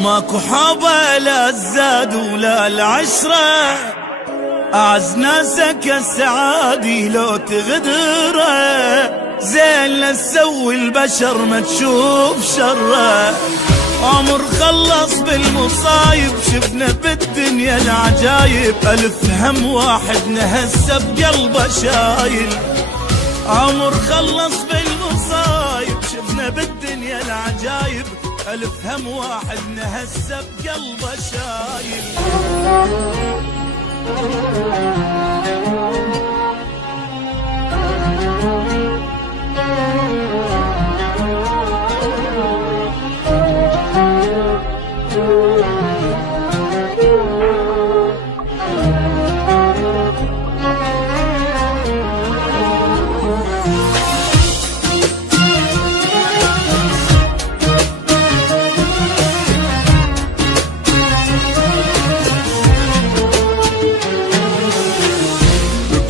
ماكو حبة لا الزاد ولا العشرة، أعز ناسك السعادي لو تغدره، زين لا تسوي البشر ما تشوف شره. عمر خلص بالمصايب شفنا بالدنيا العجايب، ألف هم واحد نهسه بقلبه شايل. عمر خلص بالمصايب شفنا بالدنيا العجايب، ألف هم واحد نهسه بقلبه شايل.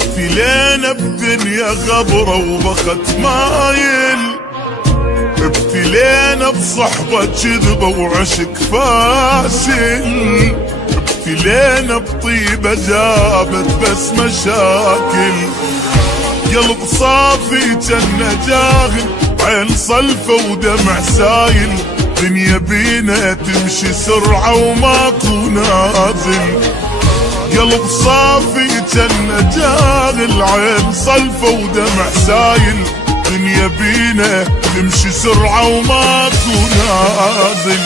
ابتلينا بدنيا غبرة وبخت مايل، ابتلينا بصحبة كذبة وعشق فاشل، ابتلينا بطيبة جابت بس مشاكل. قلب صافي جنة جاهل، عين صلفة ودمع سايل، دنيا بينا تمشي سرعة وماكو نازل. قلب صافي جنة جاهل، عين صلفة ودمع سايل، دنيا بينا تمشي سرعة وماكو نازل.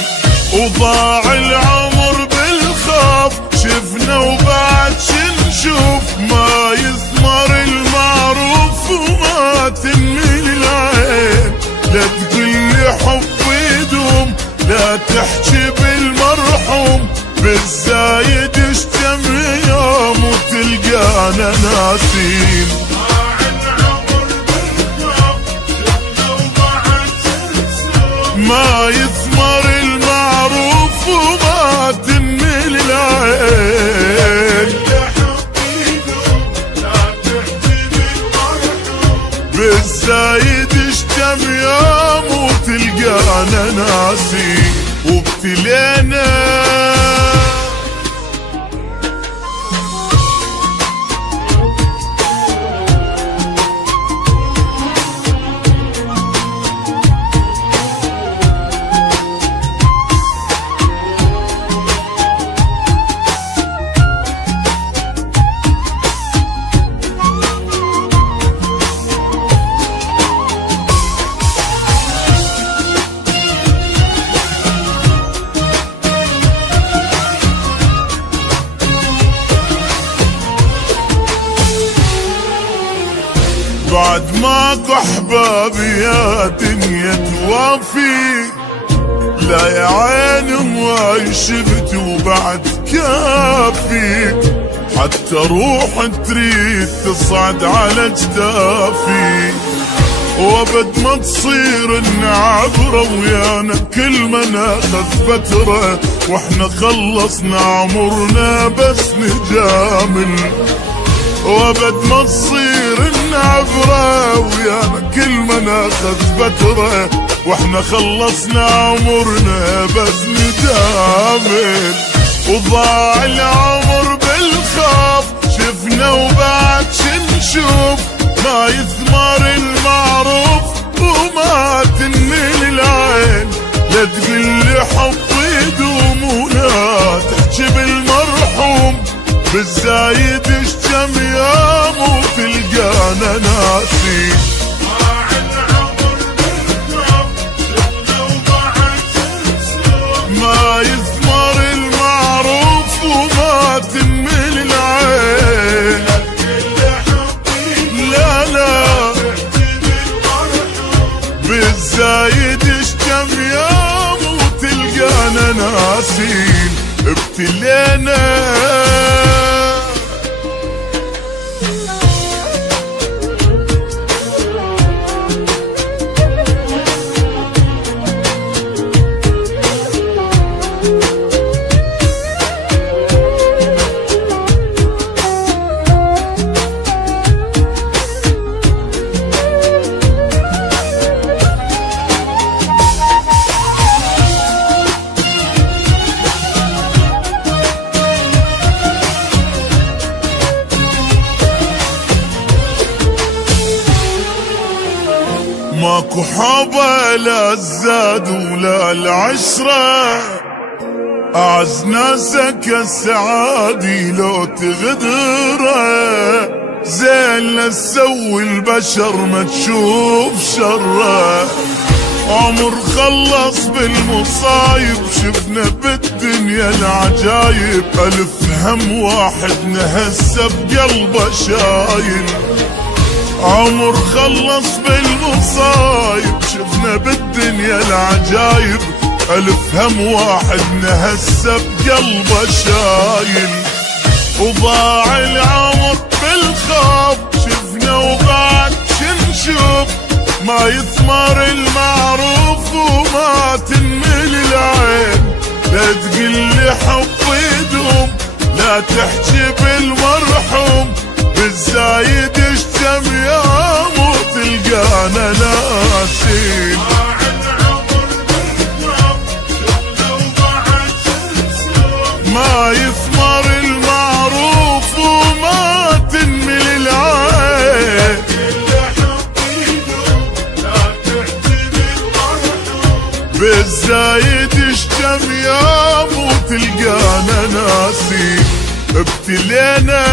وضاع العمر بالخوف شفنا وبعد شنشوف، ما يثمر المعروف وما تنمي العين. لا تقولي حب يدوم، لا تحكي بالمرحوم، بالزايد اشتم يوم وتلقانا ناسين. ما يثمر المعروف وما تنمي العين. بالزايد اشتم يوم وتلقانا ناسين. وابتلينا بعد ماكو احبابي يا دنيا توافي، لا يا عيني هواي شفت وبعد كافي، حتى روح تريد تصعد على جدافي. وابد ما تصير النعبرة ويانا كل ما ناخذ فترة، واحنا خلصنا عمرنا بس نجامل. وابد ما تصير النعبرة ويانا كل ما ناخذ فترة، واحنا خلصنا عمرنا بس نجامل. وضاع العمر بالخوف شفنا وبعد شنشوف، ما يثمر المعروف وما تنمي العين. لا تقلي حب يدوم ولا تحكي بالمرحوم، بالزايد اشتم يوم وتلقانا ناسين. ما يثمر المعروف وما تنمي العين. لا لا بالزايد اشتم يوم وتلقانا ناسين. ابتلينا ماكو حبة لا الزاد ولا العشرة، أعز ناسك السعادي لو تغدره، زين لا تسوي البشر ما تشوف شره. عمر خلص بالمصايب شفنا بالدنيا العجايب، ألف هم واحد نهسه بقلبه شايل. عمر خلص بالمصايب شفنا بالدنيا العجايب، ألف هم واحد نهسه بقلبه شايل. وضاع العمر بالخوف شفنا وبعد شنشوف، ما يثمر المعروف وما تنمل العين. لا تقلي حب يدوم لا تحكي بالمرحوم، بالزايد اشتم يوم وتلقانا ناسين. ما يثمر المعروف وما تنمل العين، بالزايد اشتم يوم وتلقانا ناسين. ابتلينا